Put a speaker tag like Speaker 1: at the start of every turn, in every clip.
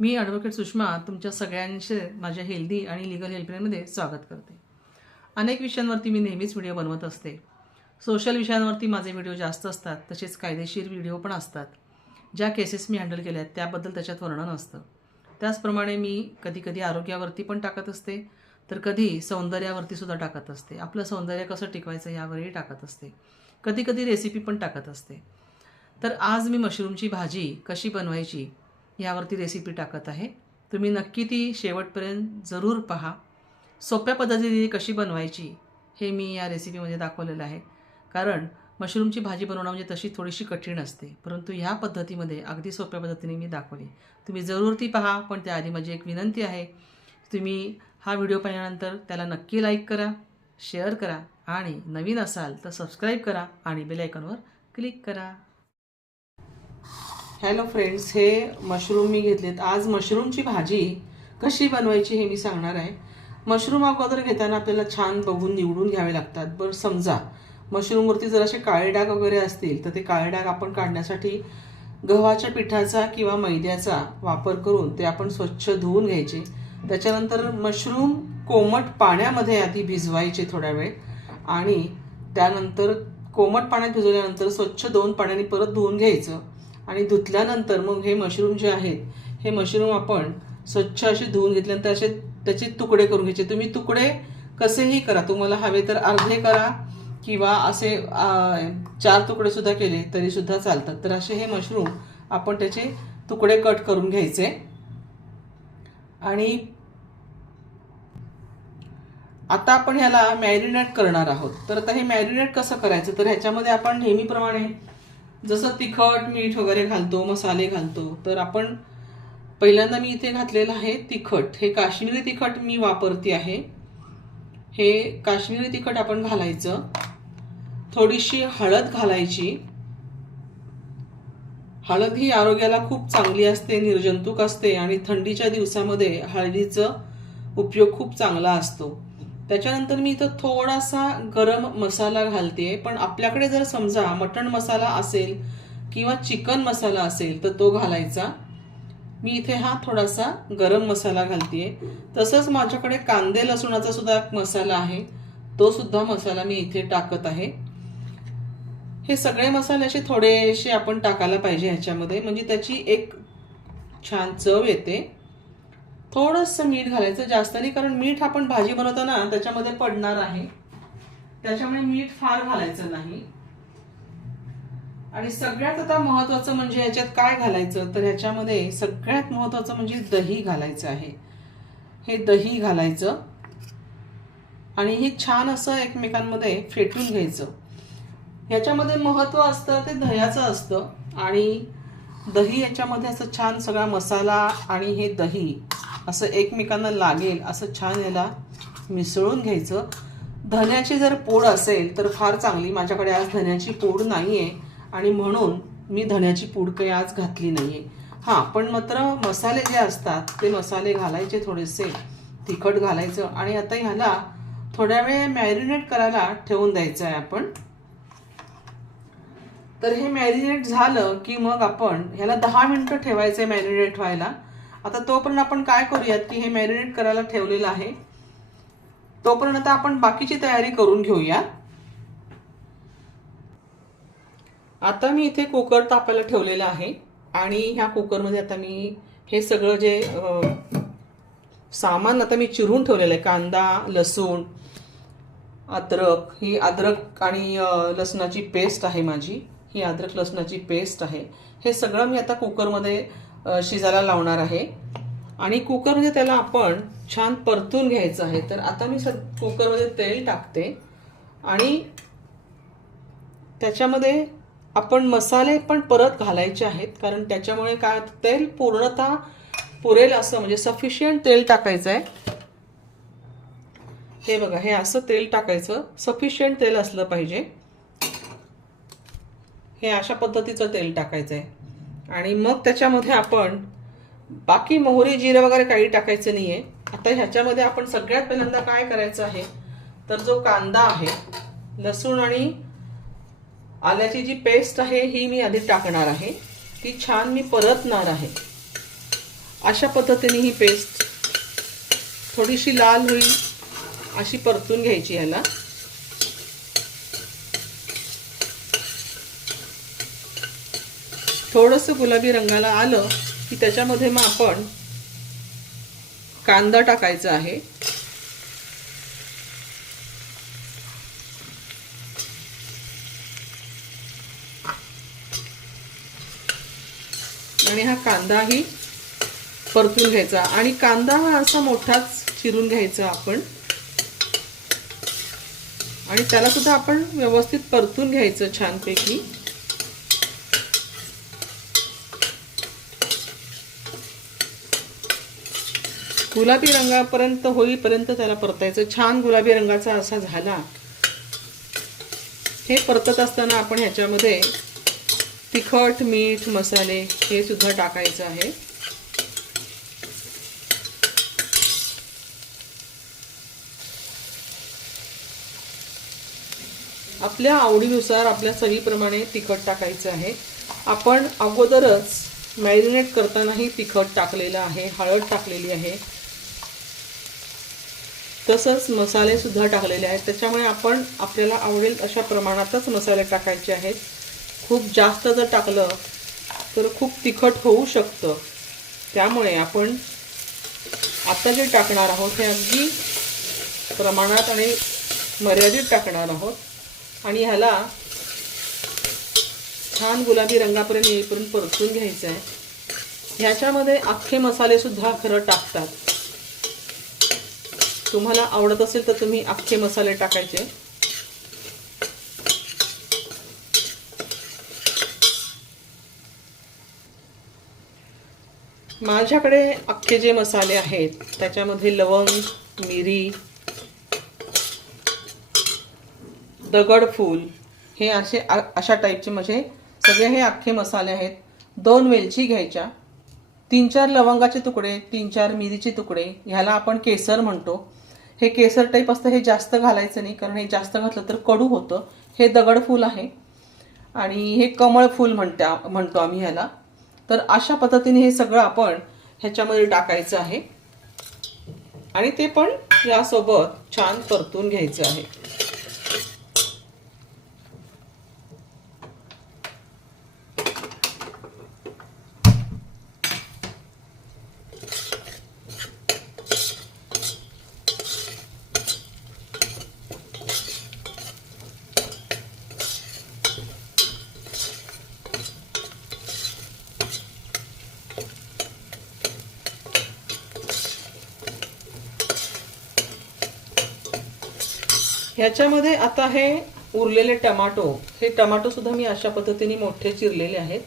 Speaker 1: मी advocate Sushma तुमच्या सगळ्यांचे माझ्या हेल्दी आणि लिगल हेल्पलाईनमध्ये स्वागत करते. अनेक विषयांवरती मी नेहमीच व्हिडिओ बनवत असते. सोशल विषयांवरती माझे व्हिडिओ जास्त असतात तसेच कायदेशीर व्हिडिओ पण असतात. ज्या केसेस मी हँडल केल्या आहेत त्याबद्दल त्याच्यात वर्णन असतं. त्याचप्रमाणे मी कधी कधी आरोग्यावरती पण टाकत असते तर कधी सौंदर्यावरती सुद्धा टाकत असते. आपलं सौंदर्य कसं टिकवायचं यावरही टाकत असते. कधी कधी रेसिपी पण टाकत असते. तर आज मी मशरूमची भाजी कशी बनवायची यावरती रेसिपी टाकत आहे. तुम्ही नक्की ती शेवटपर्यंत जरूर पहा. सोप्या पद्धतीने कशी बनवायची हे मी या रेसिपीमध्ये दाखवलेलं आहे. कारण मशरूमची भाजी बनवणं म्हणजे तशी थोडीशी कठीण असते. परंतु ह्या पद्धतीमध्ये अगदी सोप्या पद्धतीने मी दाखवली. तुम्ही जरूर ती पहा पण त्याआधी माझी एक विनंती आहे. तुम्ही हा व्हिडिओ पाहिल्यानंतर त्याला नक्की लाईक करा शेअर करा आणि नवीन असाल तर सबस्क्राईब करा आणि बेल आयकॉनवर क्लिक करा. हॅलो फ्रेंड्स हे मशरूम मी घेतलेत. आज मशरूमची भाजी कशी बनवायची हे मी सांगणार आहे. मशरूम अगोदर घेताना आपल्याला छान बघून निवडून घ्यावे लागतात. बरं समजा मशरूमवरती जर असे काळे डाग वगैरे असतील तर ते काळे डाग आपण काढण्यासाठी गव्हाच्या पिठाचा किंवा मैद्याचा वापर करून ते आपण स्वच्छ धुवून घ्यायचे. त्याच्यानंतर मशरूम कोमट पाण्यामध्ये आधी भिजवायचे थोड्या वेळ आणि त्यानंतर कोमट पाण्यात भिजवल्यानंतर स्वच्छ दोन पाण्याने परत धुवून घ्यायचं. आणि धुतल्यानंतर मग हे मशरूम जे आहेत हे मशरूम आपण स्वच्छ असे धुवून घेतल्यानंतर असे त्याचे तुकडे करून घ्यायचे. तुम्ही तुकडे कसेही करा. तुम्हाला हवे तर अर्धे करा किंवा असे चार तुकडे सुद्धा केले तरी सुद्धा चालतात. तर असे हे मशरूम आपण त्याचे तुकडे कट करून घ्यायचे. आणि आता आपण ह्याला मॅरिनेट करणार आहोत. तर आता हे मॅरिनेट कसं करायचं? तर ह्याच्यामध्ये आपण नेहमीप्रमाणे जसं तिखट मीठ वगैरे घालतो मसाले घालतो तर आपण पहिल्यांदा मी इथे घातलेलं आहे तिखट. हे काश्मीरी तिखट मी वापरते आहे. हे काश्मीरी तिखट आपण घालायचं. थोडीशी हळद घालायची. हळद ही आरोग्याला खूप चांगली असते निर्जंतुक असते आणि थंडीच्या दिवसामध्ये हळदीचा उपयोग खूप चांगला असतो. त्याच्यानंतर मी इथं थोडासा गरम मसाला घालते पण आपल्याकडे जर समजा मटण मसाला असेल किंवा चिकन मसाला असेल तर तो घालायचा. मी इथे हा थोडासा गरम मसाला घालते तसंच माझ्याकडे कांदे लसुणाचा सुद्धा एक मसाला आहे. तो सुद्धा मसाला मी इथे टाकत आहे. हे सगळे मसाले असे थोडेसे आपण टाकायला पाहिजे ह्याच्यामध्ये. म्हणजे त्याची एक छान चव येते. थोडंसं मीठ घालायचं जास्त नाही कारण मीठ आपण भाजी बनवताना त्याच्यामध्ये पडणार आहे. त्याच्यामुळे मीठ फार घालायचं नाही. आणि सगळ्यात आता महत्वाचं म्हणजे ह्याच्यात काय घालायचं? तर ह्याच्यामध्ये सगळ्यात महत्वाचं म्हणजे दही घालायचं आहे. हे दही घालायचं. आणि हे छान असं एकमेकांमध्ये फेटून घ्यायचं. ह्याच्यामध्ये महत्त्व असतं ते दह्याचं असतं. आणि दही याच्यामध्ये असं छान सगळा मसाला आणि हे दही असं एकमेकांना लागेल असं छान याला मिसळून घ्यायचं. धन्याची जर पोड असेल तर फार चांगली. माझ्याकडे आज धन्याची पोड नाही आहे आणि म्हणून मी धन्याची पूड काही आज घातली नाही आहे हां पण मात्र मसाले जे असतात ते मसाले घालायचे थोडेसे तिखट घालायचं आणि आता ह्याला थोड्या वेळ मॅरिनेट करायला ठेवून द्यायचं आहे आपण. तर हे मॅरिनेट झालं की मग आपण ह्याला दहा मिनटं ठेवायचं आहे मॅरिनेट व्हायला. आता तोपर्यंत आपण काय करूयात की हे मॅरिनेट करायला ठेवलेलं आहे. तोपर्यंत आता आपण बाकीची तयारी करून घेऊया. आता मी इथे कुकर तापायला ठेवलेलं आहे आणि ह्या कुकरमध्ये आता मी हे सगळं जे सामान आता मी चिरून ठेवलेलं आहे. कांदा लसूण अद्रक ही अद्रक आणि लसणाची पेस्ट आहे माझी. ही अद्रक लसणाची पेस्ट आहे. हे सगळं मी आता कुकरमध्ये शिजायला लावणार आहे. आणि कुकरमध्ये त्याला आपण छान परतून घ्यायचं आहे. तर आता मी सद कुकरमध्ये तेल टाकते. आणि त्याच्यामध्ये आपण मसाले पण परत घालायचे आहेत. कारण त्याच्यामुळे काय तेल पूर्णतः पुरेल असं म्हणजे सफिशियंट तेल टाकायचं आहे. हे बघा हे असं तेल टाकायचं. सफिशियंट तेल असलं पाहिजे. हे अशा पद्धतीचं तेल टाकायचं आहे. आणि मग त्याच्यामध्ये आपण बाकी मोहरी जिरं वगैरे काही टाकायचं नाही आहे आता ह्याच्यामध्ये आपण सगळ्यात पहिल्यांदा काय करायचं आहे? तर जो कांदा आहे लसूण आणि आल्याची जी पेस्ट आहे ही मी आधी टाकणार आहे. ती छान मी परतणार आहे. अशा पद्धतीने ही पेस्ट थोडीशी लाल होईल अशी परतून घ्यायची ह्याला. थोडंसं गुलाबी रंगाला आलं की त्याच्यामध्ये मग आपण कांदा टाकायचा आहे. आणि हा कांदाही परतून घ्यायचा. आणि कांदा हा असा मोठाच चिरून घ्यायचा आपण. आणि त्याला सुद्धा आपण व्यवस्थित परतून घ्यायचं छानपैकी. गुलाबी रंगापर्यंत होईपर्यंत त्याला परतायचं. छान गुलाबी रंगाचा असा झाला. हे परतत असताना आपण ह्याच्यामध्ये तिखट मीठ मसाले हे सुद्धा टाकायचं आहे. आपल्या आवडीनुसार आपल्या चवीप्रमाणे तिखट टाकायचं आहे. आपण अगोदरच मॅरिनेट करतानाही तिखट टाकलेलं आहे हळद टाकलेली आहे. तसंच मसालेसुद्धा टाकलेले आहेत. त्याच्यामुळे आपण आपल्याला आवडेल अशा प्रमाणातच मसाले टाकायचे आहेत. खूप जास्त जर टाकलं तर खूप तिखट होऊ शकतं. त्यामुळे आपण आता जे टाकणार आहोत हे अगदी प्रमाणात आणि मर्यादित टाकणार आहोत. आणि ह्याला छान गुलाबी रंगापर्यंत येईपर्यंत परतून घ्यायचं आहे ह्याच्यामध्ये अख्खे मसालेसुद्धा खरं टाकतात. तुम्हाला आवडत असेल तर तुम्ही अख्खे मसाले टाकायचे. माझ्याकडे अख्खे जे मसाले आहेत त्याच्यामध्ये लवंग मिरी दगडफूल हे असे अशा टाईपचे म्हणजे सगळे हे अख्खे मसाले आहेत. दोन वेलची घ्यायच्या. तीन चार लवंगाचे तुकडे तीन चार मिरीचे तुकडे ह्याला आपण केसर म्हणतो. हे केसर टाईप असतं हे जास्त घालायचं नाही कारण हे जास्त घातलं तर कडू होतं. हे दगडफूल आहे. आणि हे कमळ फूल म्हणत्या म्हणतो आम्ही ह्याला. तर अशा पद्धतीने हे सगळं आपण ह्याच्यामध्ये टाकायचं आहे. आणि ते पण यासोबत छान परतून घ्यायचं आहे. ह्याच्यामध्ये आता हे उरलेले टमाटो हे टमाटो सुद्धा मी अशा पद्धतीने मोठे चिरलेले आहेत.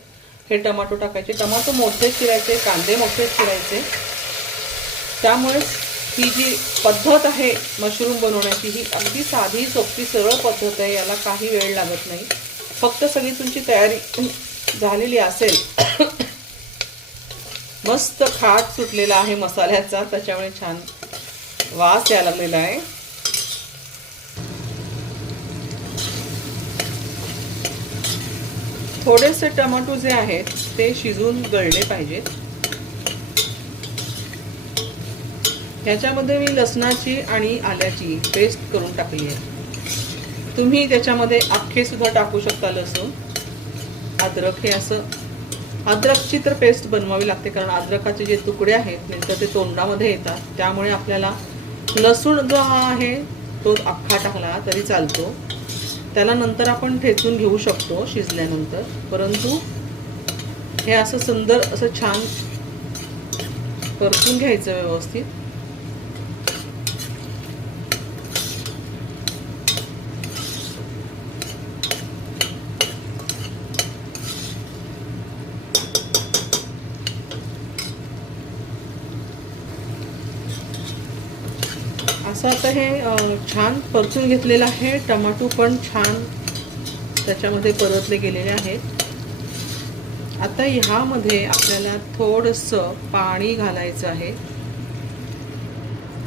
Speaker 1: हे टमाटो टाकायचे. टमाटो मोठे चिरायचे कांदे मोठे चिरायचे. त्यामुळे ही जी पद्धत आहे मशरूम बनवण्याची ही अगदी साधी सोपी सरळ पद्धत आहे. याला काही वेळ लागत नाही. फक्त सगळी तुमची तयारी झालेली असेल. मस्त खाट सुटलेला आहे मसाल्याचा. त्याच्यामुळे छान वास यायला लागलेला आहे. थोडेसे टमाटो जे आहेत ते शिजून गळले पाहिजेत. ह्याच्यामध्ये मी लसणाची आणि आल्याची पेस्ट करून टाकली आहे. तुम्ही त्याच्यामध्ये अख्खे सुद्धा टाकू शकता लसूण. अद्रक हे असं अद्रकची तर पेस्ट बनवावी लागते कारण अद्रकाचे जे तुकडे आहेत नंतर ते तोंडामध्ये येतात. त्यामुळे आपल्याला लसूण जो हा आहे तो अख्खा टाकला तरी चालतो. त्याला नंतर आपण ठेचून घेऊ शकतो शिजल्यानंतर. परंतु हे असं सुंदर असं छान परतून घ्यायचं व्यवस्थित. आता हे छान परतून घेतलेलं आहे. टमाटो पण छान त्याच्यामध्ये परतले गेलेले आहेत. आता ह्यामध्ये आपल्याला थोडंसं पाणी घालायचं आहे.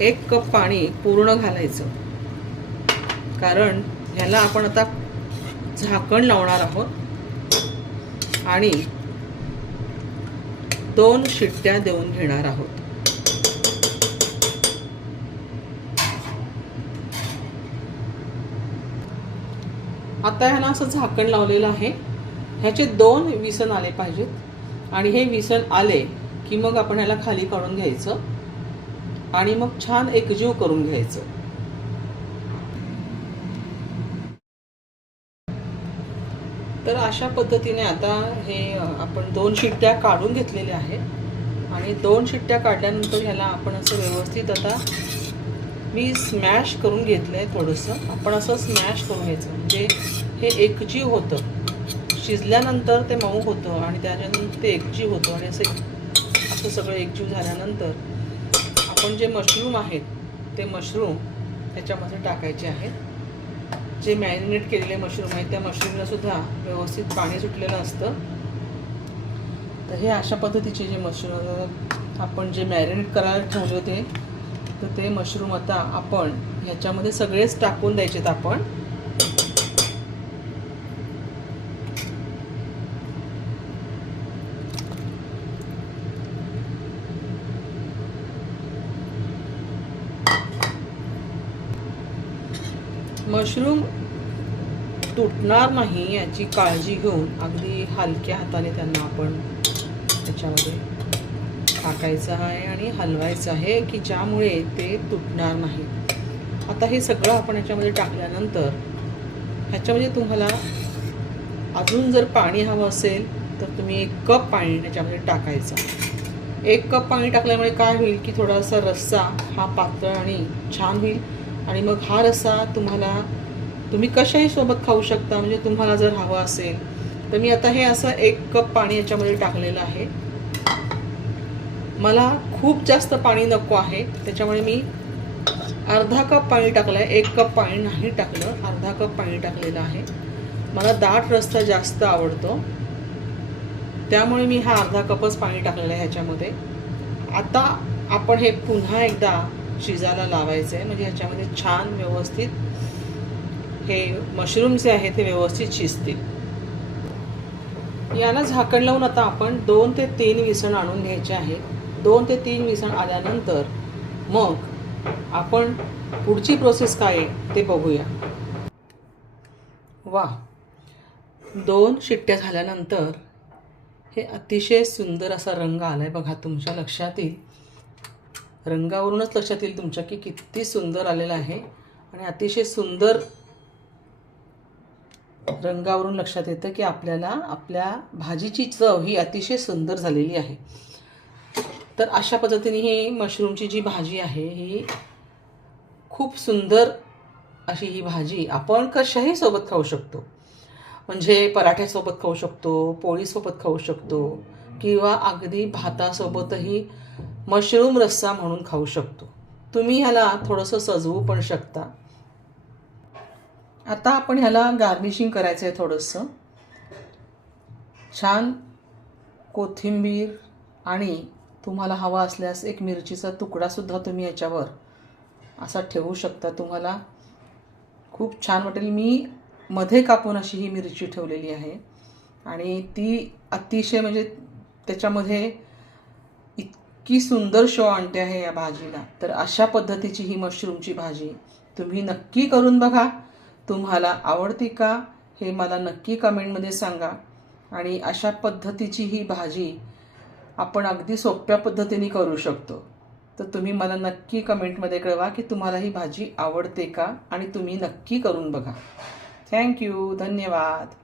Speaker 1: एक कप पाणी पूर्ण घालायचं. कारण ह्याला आपण आता झाकण लावणार आहोत. आणि दोन शिट्ट्या देऊन घेणार आहोत. आता ह्याला असं झाकण लावलेलं आहे. ह्याचे दोन विसन आले पाहिजेत. आणि हे विसन आले की मग आपण ह्याला खाली काढून घ्यायचं. आणि मग छान एकजीव करून घ्यायचं. तर अशा पद्धतीने आता हे आपण दोन शिट्ट्या काढून घेतलेल्या आहेत. आणि दोन शिट्ट्या काढल्यानंतर ह्याला आपण असं व्यवस्थित आता मी स्मॅश करून घेतलं आहे थोडंसं. आपण असं स्मॅश करून घ्यायचं. म्हणजे हे एकजीव होतं. शिजल्यानंतर ते मऊ होतं आणि त्याच्यानंतर ते एकजीव होतं आणि असं असं सगळं एकजीव झाल्यानंतर आपण जे मशरूम आहेत ते मशरूम त्याच्यामध्ये टाकायचे आहेत. जे मॅरिनेट केलेले मशरूम आहेत त्या मशरूमलासुद्धा व्यवस्थित पाणी सुटलेलं असतं. तर हे अशा पद्धतीचे जे मशरूम आपण जे मॅरिनेट करायला ठेवले होते तर ते मशरूम आता आपण ह्याच्यामध्ये सगळेच टाकून द्यायचेत आपण. मशरूम तुटणार नाही याची काळजी घेऊन अगदी हलक्या हाताने त्यांना आपण त्याच्यामध्ये टाकायचं आहे आणि हलवायचं आहे की ज्यामुळे ते तुटणार नाही. आता हे सगळं आपण ह्याच्यामध्ये टाकल्यानंतर ह्याच्यामध्ये तुम्हाला अजून जर पाणी हवं असेल तर तुम्ही एक कप पाणी ह्याच्यामध्ये टाकायचं. एक कप पाणी टाकल्यामुळे काय होईल की थोडासा रस्सा हा पातळ आणि छान होईल. आणि मग हा रस्सा तुम्हाला तुम्ही कशाही सोबत खाऊ शकता म्हणजे तुम्हाला जर हवं असेल तर मी आता हे असं एक कप पाणी याच्यामध्ये टाकलेलं आहे. मला खूप जास्त पाणी नको आहे. त्याच्यामुळे मी अर्धा कप पाणी टाकलं आहे एक कप पाणी नाही टाकलं. अर्धा कप पाणी टाकलेलं आहे. मला दाट रस्ता जास्त आवडतो. त्यामुळे मी हा अर्धा कपच पाणी टाकलेलं आहे ह्याच्यामध्ये. आता आपण हे पुन्हा एकदा शिजायला लावायचं आहे म्हणजे ह्याच्यामध्ये छान व्यवस्थित हे मशरूम जे आहे ते व्यवस्थित शिजतील. याला झाकण लावून आता आपण दोन ते तीन विसण आणून घ्यायचे आहे. दोन ते तीन विसण आल्यानंतर मग आपण पुढची प्रोसेस काय आहे ते बघूया. वा दोन शिट्ट्या झाल्यानंतर हे अतिशय सुंदर असा रंग आला आहे बघा तुमच्या लक्षात येईल रंगावरूनच लक्षात येईल तुमच्या की किती सुंदर आलेलं आहे आणि अतिशय सुंदर रंगावरून लक्षात येतं की आपल्याला आपल्या भाजीची चव ही अतिशय सुंदर झालेली आहे. तर अशा पद्धतीने ही मशरूमची जी भाजी आहे ही खूप सुंदर अशी ही भाजी आपण कशाही सोबत खाऊ शकतो. म्हणजे पराठ्यासोबत खाऊ शकतो पोळीसोबत खाऊ शकतो किंवा अगदी भातासोबतही मशरूम रस्सा म्हणून खाऊ शकतो. तुम्ही ह्याला थोडंसं सजवू पण शकता. आता आपण ह्याला गार्निशिंग करायचं आहे थोडंसं. छान कोथिंबीर आणि तुम्हाला हवा असल्यास एक मिरचीचा तुकडासुद्धा तुम्ही याच्यावर असा ठेवू शकता. तुम्हाला खूप छान वाटेल. मी मध्ये कापून अशी ही मिरची ठेवलेली आहे. आणि ती अतिशय म्हणजे त्याच्यामध्ये इतकी सुंदर शो आणते आहे या भाजीला. तर अशा पद्धतीची ही मशरूमची भाजी तुम्ही नक्की करून बघा. तुम्हाला आवडते का हे मला नक्की कमेंटमध्ये सांगा. आणि अशा पद्धतीची ही भाजी आपण अगदी सोप्या पद्धतीने करू शकतो. तर तुम्ही मला नक्की कमेंटमध्ये कळवा की तुम्हाला ही भाजी आवडते का आणि तुम्ही नक्की करून बघा. थँक्यू धन्यवाद.